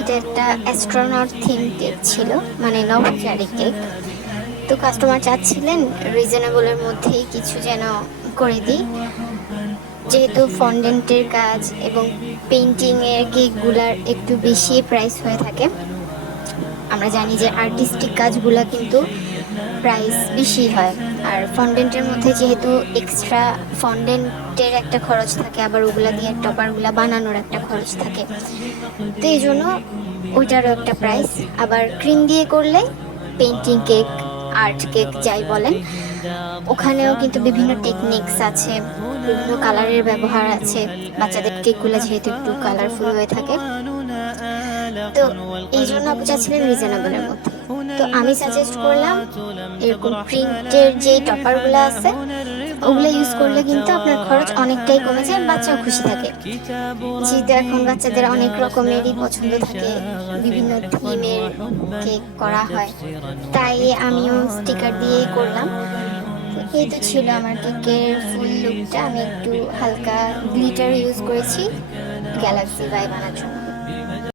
এটা একটা astronaut theme cake ছিল, মানে নভোচারী কেক। তো কাস্টমার চাচ্ছিলেন রিজনেবলের মধ্যেই কিছু যেন করে দিই, যেহেতু ফন্ডেন্টের কাজ এবং পেন্টিংয়ের কেকগুলার একটু বেশি প্রাইস হয়ে থাকে। আমরা জানি যে আর্টিস্টিক কাজগুলা কিন্তু প্রাইস বেশি হয়, আর ফন্ডেন্টের মধ্যে যেহেতু এক্সট্রা ফন্ডেন্টের একটা খরচ থাকে, আবার ওগুলা দিয়ে টপারগুলা বানানোর একটা খরচ থাকে। তো এই জন্য ওইটারও একটা প্রাইস। আবার ক্রিম দিয়ে করলে পেন্টিং কেক, আর্ট কেক যাই বলেন, ওখানেও কিন্তু বিভিন্ন টেকনিক্স আছে, বিভিন্ন কালারের ব্যবহার আছে। বাচ্চাদের কেকগুলো যেহেতু একটু কালারফুল হয়ে থাকে, তো এই জন্য আপু চাচ্ছিলেন রিজনেবলের মধ্যে। তো আমি সাজেস্ট করলাম এরকম প্রিন্টের যে টপারগুলো আছে ওগুলো ইউজ করলে কিন্তু আপনার খরচ অনেকটাই কমে যায়, বাচ্চাও খুশি থাকে। যেহেতু এখন বাচ্চাদের অনেক রকমেরই পছন্দ থাকে, বিভিন্ন থিমের কেক করা হয়, তাই আমিও স্টিকার দিয়েই করলাম। তো এই তো ছিল আমার কেকের ফুল লুকটা। আমি একটু হালকা গ্লিটার ইউজ করেছি গ্যালাক্সি ভাইব আনার জন্য।